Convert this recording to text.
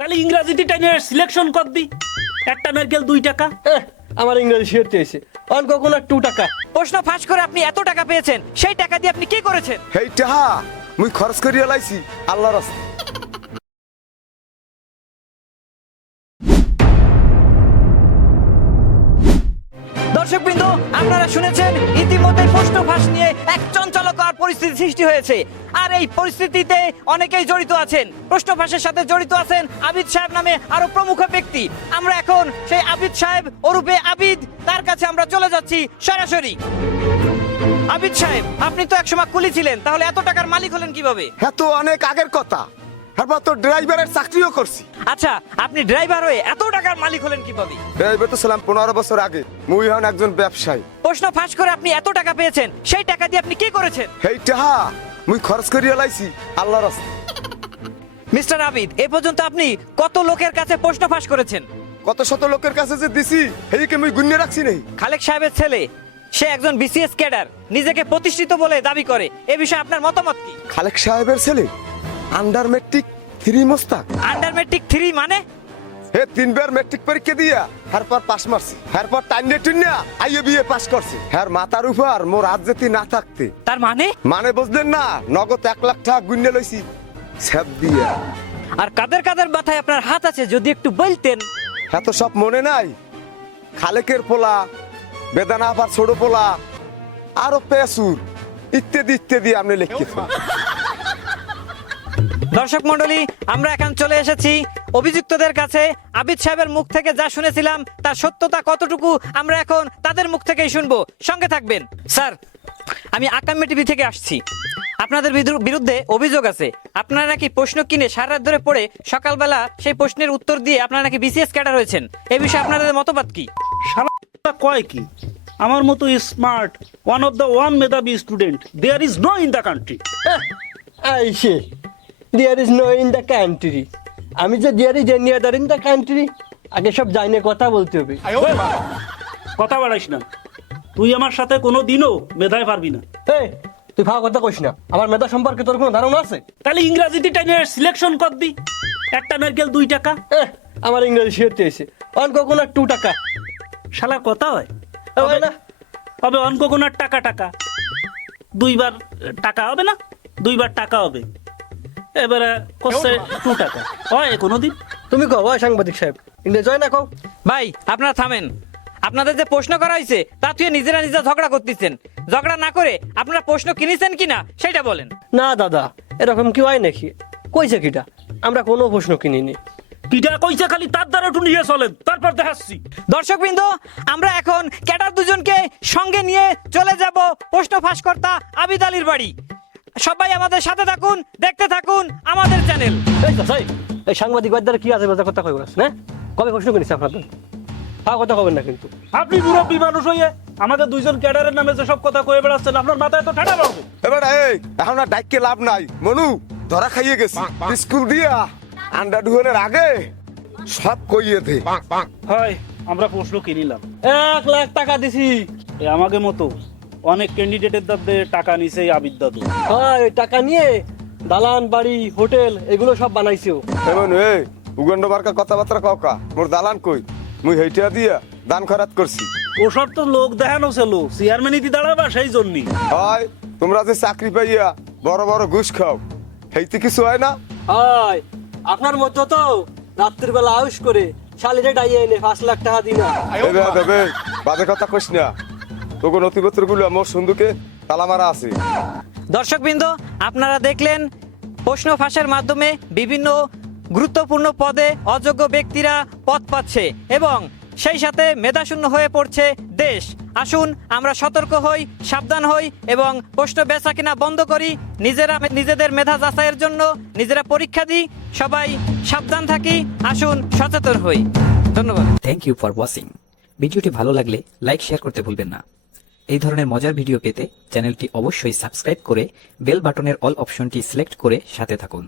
তাহলে ইংরেজিতে টাইনে সিলেকশন কর দি। একটা নারকেল 2 টাকা। আমার ইংরেজি শিখতে হয়েছে অঙ্ক কোন 2 টাকা। প্রশ্ন ফাঁস করে আপনি এত টাকা পেয়েছেন, সেই টাকা দিয়ে আপনি কি করেছেন? হেই টাহা মুই খরচ করিয়া লাইছি আল্লাহর রাস্তায়। দর্শকবৃন্দ, আপনারা শুনেছেন ইতিমধ্যে প্রশ্ন ফাঁস নিয়ে এক চঞ্চলকর পরিস্থিতি সৃষ্টি হয়েছে। আর এই পরিস্থিতিতে অনেকেই জড়িত আছেন। প্রশ্ন ফাঁসের সাথে জড়িত আছেন আবিদ সাহেব নামে আরো প্রমুখ ব্যক্তি। আমরা এখন সেই আবিদ সাহেব ওরূপে আবিদ, তার কাছে আমরা চলে যাচ্ছি সরাসরি। আবিদ সাহেব, আপনি তো একসময় কুলি ছিলেন, তাহলে এত টাকার মালিক হলেন কিভাবে? হ্যাঁ তো অনেক আগের কথা। এরপর তো ড্রাইভারের চাকরিও করছি। আচ্ছা, আপনি ড্রাইভার হয়ে এত টাকার মালিক হলেন কিভাবে? ড্রাইভার তো ছিলাম 15 বছর আগে। মুই হন একজন ব্যবসায়ী। প্রশ্ন ফাঁস করে আপনি এত টাকা পেয়েছেন, সেই টাকা দিয়ে আপনি কি করেছেন? হেই টাহা মুই খরচ করিয়া লাইছি আল্লাহর রাস্তায়। মিস্টার আবিদ, এ পর্যন্ত আপনি কত লোকের কাছে প্রশ্ন ফাঁস করেছেন? কত শত লোকের কাছে যে দিছি হেইকে মুই গুণে রাখছি নেই। খালেক সাহেবের ছেলে, সে একজন বিসিএস ক্যাডার, নিজেকে প্রতিষ্ঠিত বলে দাবি করে। এ বিষয়ে আপনার মতামত কি? খালেক সাহেবের ছেলে under matric 3 Mostak. Under matric 3 মানে? হে 3 বার মেট্রিক পরীক্ষা দিয়া এরপর পাস মারছি। এরপর টাইনে টুন্না আইএ বিএ পাস করছি। হ্যার মাথার উপর মোর হাত যেতে না থাকতে। তার মানে? মানে বুঝলেন না, নগদ 1 লাখ টাকা গুণে লইছি সব দিয়া। আর কাদের কাদের মাথায় আপনার হাত আছে যদি একটু বলতেন? এত সব মনে নাই। খালেকের পোলা, বেদানা আবার ছোট পোলা, আরো পেসুর ইত্যাদি ইত্যাদি আপনি লিখেছেন। দর্শক মণ্ডলী, আমরা এখন চলে এসেছি অভিযুক্তদের কাছে। আবিদ সাহেবের মুখ থেকে যা শুনেছিলাম তার সত্যতা কতটুকু আমরা এখন তাদের মুখ থেকেই শুনবো। সঙ্গে থাকবেন। স্যার, আমি আকাম্মে টিভি থেকে আসছি। আপনাদের বিরুদ্ধে অভিযোগ আছে, আপনারা নাকি প্রশ্ন কিনে সারা রাত ধরে পড়ে সকালবেলা সেই প্রশ্নের উত্তর দিয়ে আপনারা নাকি বিসিএস ক্যাডার হয়েছেন। এই বিষয়ে আপনাদের মতবাদ কি? শালা কয় কি? আমার মতো smart one of the one মেধাবী student there is no in the country. আইসে there is no in the country. আমি যে there is any other in the country, আগে সব জানে কথা বলতে হবে। কথা বাড়াইস না। তুই আমার সাথে কোনো দিনও মেধায় পারবি না। এই তুই ভালো কথা কইস না। আমার মেধা সম্পর্কে তোর কোনো ধারণা আছে? তাহলে ইংরেজিতে টাইনে সিলেকশন কর দি। একটা নারকেল 2 টাকা। আমার ইংরেজি শিখতে হয়েছে অঙ্ক কোন 2 টাকা। শালার কথা হয়? হয় না? হবে অঙ্ক কোন টাকা টাকা। 2 বার টাকা হবে না? 2 বার টাকা হবে। এবারে করছে 2 টাকা। হয় কোনোদিন? তুমি কও ওই সাংবাদিক সাহেব, ইংরেজি হয় না কও? ভাই, আপনারা থামেন। আপনাদের যে প্রশ্ন করা হয়েছে তা তুই নিজেরা ঝগড়া করতেছেন। ঝগড়া না করে আপনারা প্রশ্ন কিনেছেন কিনা সেটা বলেন। না দাদা, এরকম কি হয় নাকি? কইছে কিটা? আমরা কোনো প্রশ্ন কিনিনি। পিঠা কইছে খালি তার দ্বারা একটু নিয়ে চলেন, তারপর দেখাচ্ছি। দর্শকবৃন্দ, আমরা এখন ক্যাডার দুজনকে সঙ্গে নিয়ে চলে যাব প্রশ্ন ফাঁসকর্তা আবিদ আলীর বাড়ি। সবাই আমাদের সাথে থাকুন, দেখতে থাকুন আমাদের চ্যানেল। এই সাংবাদিক বাদ্দারা কি আছে কথা কই বলছ না? কবে প্রশ্ন কিনিস আপনাদের? কথা কবেন না কিন্তু। আপনি মুরব্বী মানুষ হইয়ে আমাদের দুইজন ক্যাডারের নামে যে সব কথা কয়ে বেড়াচ্ছেন, আপনার মাথায় তো ঠাডা পড়বে। এবার এই এখন আর ডাইকে লাভ নাই। মনু ধরা খাইয়ে গেছি। স্কুল দিয়া আন্ডার ডুয়ের আগে সব কইয়ে দে। হয় আমরা প্রশ্ন কিনিলাম। 1 লাখ টাকা দিছি। আমাকে মতো অনেক ক্যান্ডিডেটের দাদে টাকা নিছে এই আবিদ দাদু। হয় টাকা নিয়ে দালান বাড়ি হোটেল এগুলো সব বানাইছো। এমন এই উগন্ড বারকা কথাবার্তা কাউকা মোর দালান কই মুই হেইটা দিয়া দান খরাত করছি। ওসব তো লোক দেখানো ছিল, চেয়ারম্যানিতে দাঁড়াবা সেই জন্যই। হয় তোমরা যে চাকরি পাইয়া বড় বড় ঘুষ খাও, হেইতে কিছু হয় না? হয় আপনার মতো তো রাত্রির বেলা আউশ করে শালিরে ডাইয়ে এনে 5 লাখ টাকা দিনা। দেবে বাজে কথা কইস না। তোকে নথিপত্র গুলো মোর সুন্দুকে তালা মারা আছে। দর্শকবৃন্দ, আপনারা দেখলেন প্রশ্ন ফাঁসের মাধ্যমে বিভিন্ন গুরুত্বপূর্ণ পদে অযোগ্য ব্যক্তিরা পদ পাচ্ছে এবং সেই সাথে মেধাশূন্য হয়ে পড়ছে দেশ। আসুন আমরা সতর্ক হই, সাবধান হই এবং প্রশ্ন বেচা কিনা বন্ধ করি। নিজেদের মেধা যাচাইয়ের জন্য নিজেরা পরীক্ষা দিই। সবাই সাবধান থাকি, আসুন সচেতন হই। ধন্যবাদ। Thank you for watching. ভিডিওটি ভালো লাগলে লাইক শেয়ার করতে ভুলবেন না। এই ধরনের মজার ভিডিও পেতে চ্যানেলটি অবশ্যই সাবস্ক্রাইব করে বেল বাটনের অল অপশনটি সিলেক্ট করে সাথে থাকুন।